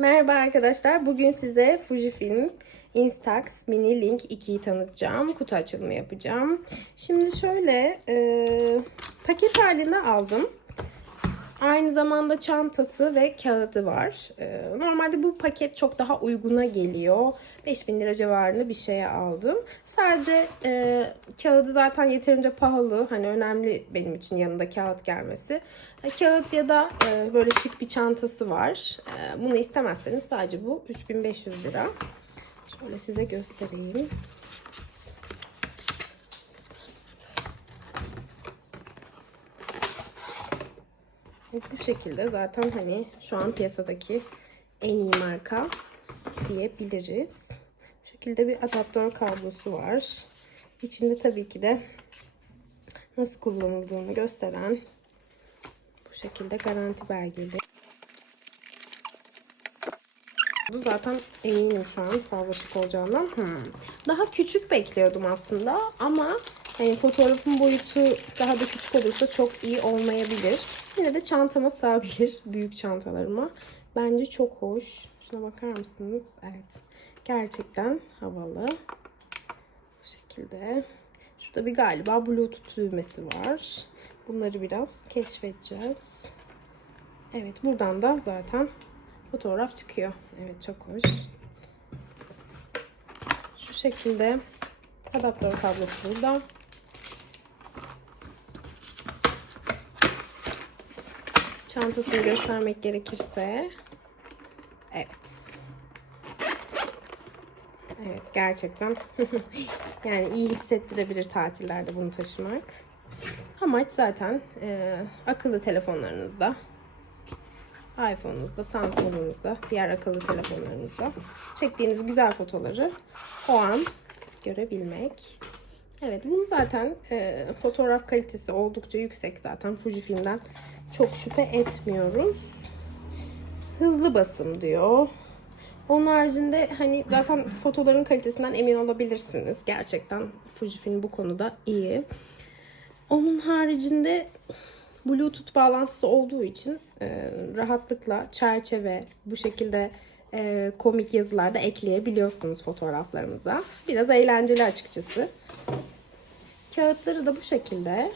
Merhaba arkadaşlar. Bugün size Fujifilm Instax Mini Link 2'yi tanıtacağım. Kutu açılımı yapacağım. Şimdi şöyle e, paket halinde aldım. Aynı zamanda çantası ve kağıdı var. E, normalde bu paket çok daha uyguna geliyor. 5000 lira civarında bir şeye aldım. Sadece e, kağıdı zaten yeterince pahalı. Hani önemli benim için yanında kağıt gelmesi. E, Kağıt ya da e, böyle şık bir çantası var. E, bunu istemezseniz sadece bu 3500 lira. Şöyle size göstereyim. Bu şekilde zaten hani şu an piyasadaki en iyi marka diyebiliriz. Bu şekilde bir adaptör kablosu var. İçinde tabii ki de nasıl kullanıldığını gösteren bu şekilde garanti belgeli. Bu zaten eminim şu an fazla şık olacağından. Hmm. Daha küçük bekliyordum aslında ama hani fotoğrafın boyutu daha da küçük olursa çok iyi olmayabilir. Yine de çantama sığabilir büyük çantalarıma. Bence çok hoş. Şuna bakar mısınız? Evet. Gerçekten havalı. Bu şekilde. Şurada bir galiba bluetooth düğmesi var. Bunları biraz keşfedeceğiz. Evet buradan da zaten fotoğraf çıkıyor. Evet çok hoş. Şu şekilde adaptör kablosu burada. Çantasını göstermek gerekirse evet. Evet gerçekten yani iyi hissettirebilir tatillerde bunu taşımak. Amaç zaten e, akıllı telefonlarınızda, iPhone'unuzda, Samsung'unuzda, diğer akıllı telefonlarınızda çektiğiniz güzel fotoğrafları o an görebilmek. Evet bunu zaten e, fotoğraf kalitesi oldukça yüksek zaten Fujifilm'den çok şüphe etmiyoruz. Hızlı basım diyor. Onun haricinde hani zaten fotoların kalitesinden emin olabilirsiniz. Gerçekten Fujifilm bu konuda iyi. Onun haricinde Bluetooth bağlantısı olduğu için e, rahatlıkla çerçeve bu şekilde e, komik yazılar da ekleyebiliyorsunuz fotoğraflarınıza. Biraz eğlenceli açıkçası. Kağıtları da bu şekilde.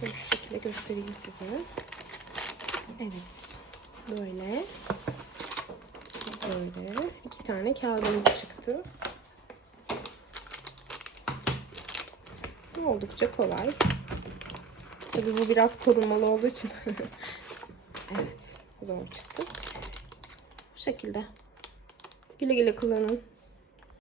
Şöyle şu şekilde göstereyim size. Evet. Böyle. Böyle. iki tane kağıdımız çıktı. Oldukça kolay. Tabii bu biraz korunmalı olduğu için. evet. Zor çıktı. Bu şekilde. Güle güle kullanın.